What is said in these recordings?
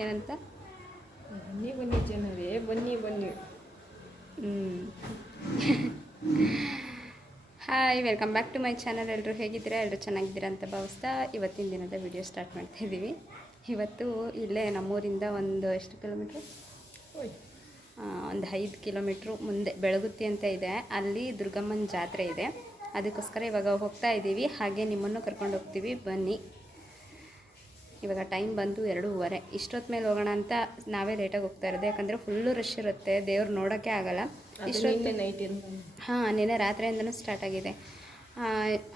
ಏನಂತ? ಬನ್ನಿ ಬನ್ನಿ ಜನರೇ, ಬನ್ನಿ ಬನ್ನಿ. Hi, welcome back to my channel. ಎಲ್ಲರೂ ಹೇಗಿದ್ದೀರಾ? ಎಲ್ಲರೂ ಚೆನ್ನಾಗಿದ್ದೀರಾ ಅಂತ ಭಾವಿಸ್ತಾ ಇವತ್ತಿನ ದಿನದ ವಿಡಿಯೋ ಸ್ಟಾರ್ಟ್ ಮಾಡ್ತಾಯಿದ್ದೀವಿ. ಇವತ್ತು ಇಲ್ಲೇ ನಮ್ಮೂರಿಂದ ಒಂದು ಎಷ್ಟು ಕಿಲೋಮೀಟ್ರು, ಒಂದು 5 ಕಿಲೋಮೀಟ್ರು ಮುಂದೆ ಬೆಳಗುತ್ತಿ ಅಂತ ಇದೆ. ಅಲ್ಲಿ ದುರ್ಗಮ್ಮನ ಜಾತ್ರೆ ಇದೆ. ಅದಕ್ಕೋಸ್ಕರ ಇವಾಗ ಹೋಗ್ತಾ ಇದ್ದೀವಿ. ಹಾಗೆ ನಿಮ್ಮನ್ನು ಕರ್ಕೊಂಡು ಹೋಗ್ತೀವಿ, ಬನ್ನಿ. ಇವಾಗ ಟೈಮ್ ಬಂದು 2:15. ಇಷ್ಟೊತ್ತು ಮೇಲೆ ಹೋಗೋಣ ಅಂತ ನಾವೇ ಲೇಟಾಗಿ ಹೋಗ್ತಾ ಇರೋದು. ಯಾಕಂದರೆ ಫುಲ್ಲು ರಶ್ ಇರುತ್ತೆ, ದೇವ್ರು ನೋಡೋಕ್ಕೆ ಆಗಲ್ಲ. ಇಷ್ಟೊತ್ತು ಹಾಂ, ನಿನ್ನೆ ರಾತ್ರಿಯಿಂದನೂ ಸ್ಟಾರ್ಟ್ ಆಗಿದೆ.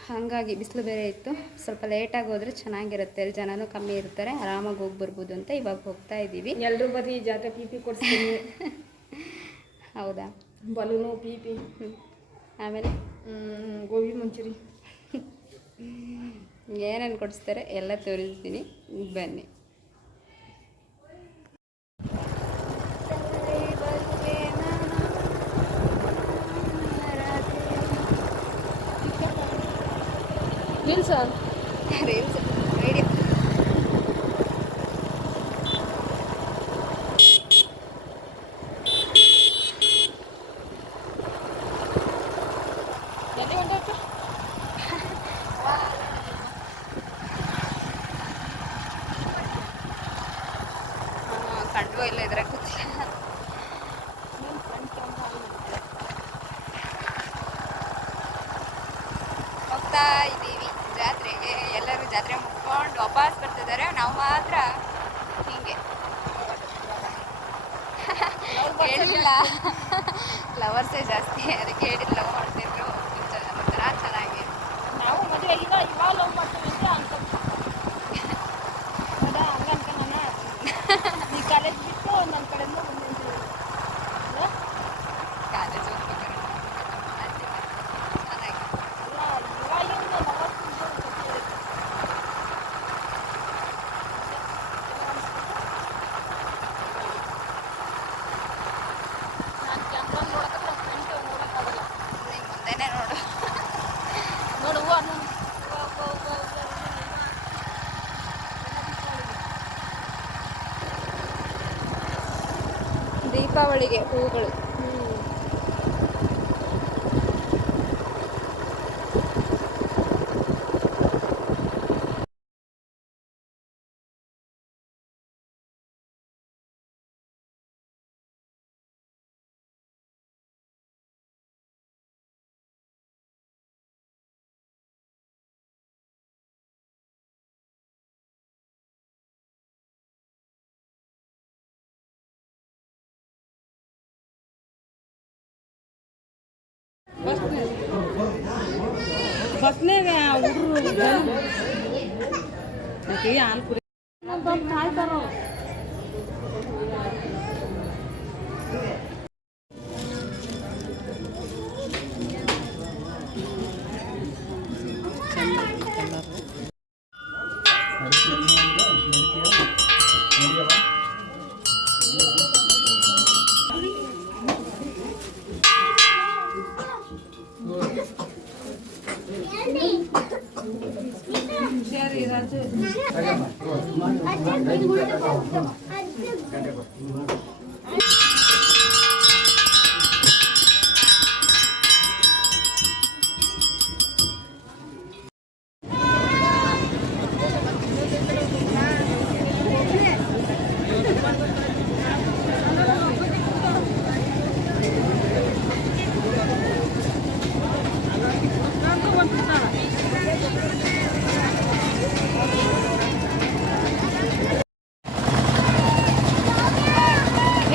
ಹಾಗಾಗಿ ಬಿಸಿಲು ಬೇರೆ ಇತ್ತು. ಸ್ವಲ್ಪ ಲೇಟಾಗಿ ಹೋದರೆ ಚೆನ್ನಾಗಿರುತ್ತೆ, ಅಲ್ಲಿ ಜನನೂ ಕಮ್ಮಿ ಇರ್ತಾರೆ, ಆರಾಮಾಗಿ ಹೋಗಿ ಬರ್ಬೋದು ಅಂತ ಇವಾಗ ಹೋಗ್ತಾ ಇದ್ದೀವಿ. ಎಲ್ಲರೂ ಬರ್ರಿ, ಜಾತ್ರೆ ಪೀಪಿ ಕೊಡ್ಸ್ತೀನಿ. ಹೌದಾ? ಬಲೂನು, ಪೀಪಿ, ಆಮೇಲೆ ಗೋಬಿ ಮಂಚೂರಿ ಏನೇನು ಕೊಡಿಸ್ತಾರೆ ಎಲ್ಲ ತೋರಿಸ್ತೀನಿ, ಬನ್ನಿ. ರೀಲ್ಸ್ ರೀಲ್ಸ್ ವಿಡಿಯೋ ಕಂಡು ಇಲ್ಲ ಇದ್ರೆ ಗೊತ್ತಿಲ್ಲ. ಹೋಗ್ತಾ ಇದ್ದೀವಿ ಜಾತ್ರೆಗೆ. ಎಲ್ಲರೂ ಜಾತ್ರೆ ಮುಗ್ಕೊಂಡು ವಾಪಸ್ ಬರ್ತಿದ್ದಾರೆ, ನಾವು ಮಾತ್ರ ಹೀಗೆ ಹೇಳಿಲ್ಲ. ಲವರ್ಸೇ ಜಾಸ್ತಿ, ಅದಕ್ಕೆ ಹೇಳಿದ್ದು ಲವ್ ಮಾಡ್ತಿದ್ರು. ಒಂಥರ ಚೆನ್ನಾಗಿ ನಾವು ಮದುವೆ ಆಗಿಲ್ಲ, ಇವಾಗ ಲವ್ ಮಾಡ್ತೀವಿ ಅಂತ ಹಂಗನ್ಕನ ಈ ಕಾಲೇಜ್ ಬಿಟ್ಟು ನನ್ನ ಕಡೆಯಿಂದ ಕಾಲೇಜ್ ಮುಂದೆನೇ ನೋಡು. ದೀಪಾವಳಿಗೆ ಹೂಗಳು. ಬಸ್ನಾಗ ಹುಡುಗರು ಹಾಲು ಕುಡಿ ಕಾಯ್ತಾರೋ.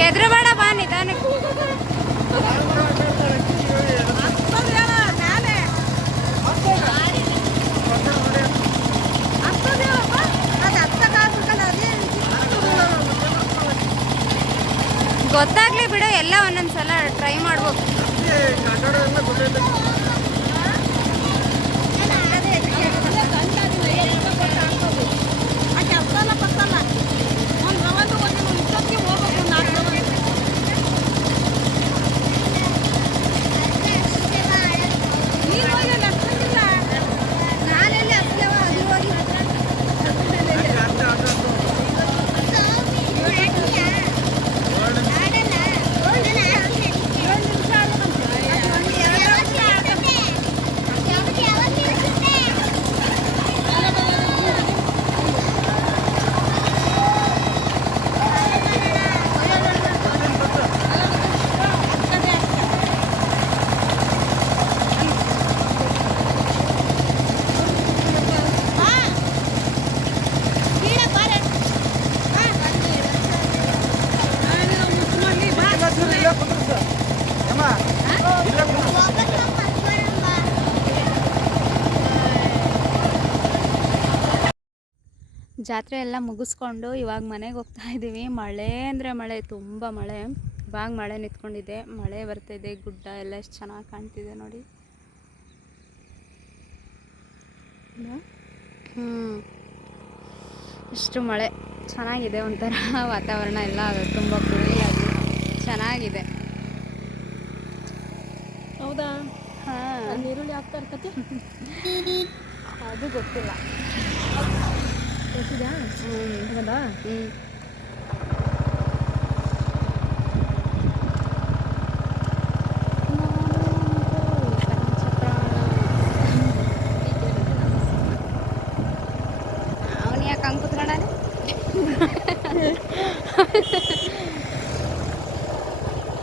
ಎದುರುಬೇಡ, ಬಾ ನಿಧಾನಕ್ಕೆ. ಗೊತ್ತಾಗ್ಲಿ ಬಿಡು, ಎಲ್ಲ ಒಂದೊಂದ್ಸಲ ಟ್ರೈ ಮಾಡ್ಬೇಕು. ಜಾತ್ರೆ ಎಲ್ಲ ಮುಗಿಸ್ಕೊಂಡು ಇವಾಗ ಮನೆಗೆ ಹೋಗ್ತಾ ಇದ್ದೀವಿ. ಮಳೆ ಅಂದರೆ ಮಳೆ, ತುಂಬ ಮಳೆ. ಇವಾಗ ಮಳೆ ನಿಂತ್ಕೊಂಡಿದೆ, ಮಳೆ ಬರ್ತಾಯಿದೆ. ಗುಡ್ಡ ಎಲ್ಲ ಎಷ್ಟು ಚೆನ್ನಾಗಿ ಕಾಣ್ತಿದೆ ನೋಡಿ. ಇಷ್ಟು ಮಳೆ ಚೆನ್ನಾಗಿದೆ, ಒಂಥರ ವಾತಾವರಣ ಎಲ್ಲ ತುಂಬ ಕೂಲಾಗಿ ಚೆನ್ನಾಗಿದೆ. ಹೌದಾ? ಹಾಂ, ಈರುಳ್ಳಿ ಹಾಕ್ತಾ ಇರ್ತತಿ. ಅದು ಗೊತ್ತಿಲ್ಲ. ಗೊತ್ತಿದಾ? ಹೌದಾ? ಅವನು ಯಾಕೆ ಹಂಗೆ ಕುತ್ಕೊಂಡ?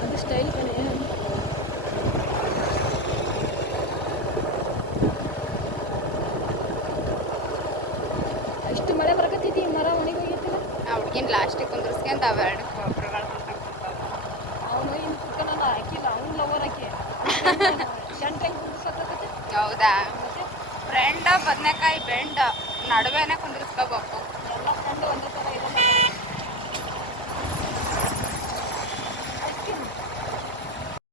ಅದು ಸ್ಟೈಲ್ ಕಣೆ. ಅಷ್ಟು ಮಳೆ ಬರಕತ್ತೈತಿ, ಮರ ಒಣಗಿ ಹೋಗಿರ್ತಿಲ್ಲ. ಆ ಹುಡ್ಗಿನ ಲಾಸ್ಟಿಗೆ ಕುಂದ್ರಿಸ್ಕೊಂತ ಅವೆರಡು ಅವನು ಇನ್ನು ಕುತ್ಕೊಳ್ಳಲ್ಲ, ಹಾಕಿಲ್ಲ. ಅವ್ನು ಲವರ್ ಹಾಕಿ ಗಂಟೆ ಕುಂದಿಸಕತ್ತೈತಿ. ಹೌದಾ? ಮತ್ತೆ ಫ್ರೆಂಡ್ ಬದನೆಕಾಯಿ ಬೆಂಡ್ ನಡುವೆನೇ ಕುಂದಿರಿಸ್ಕೋಬೇಕು.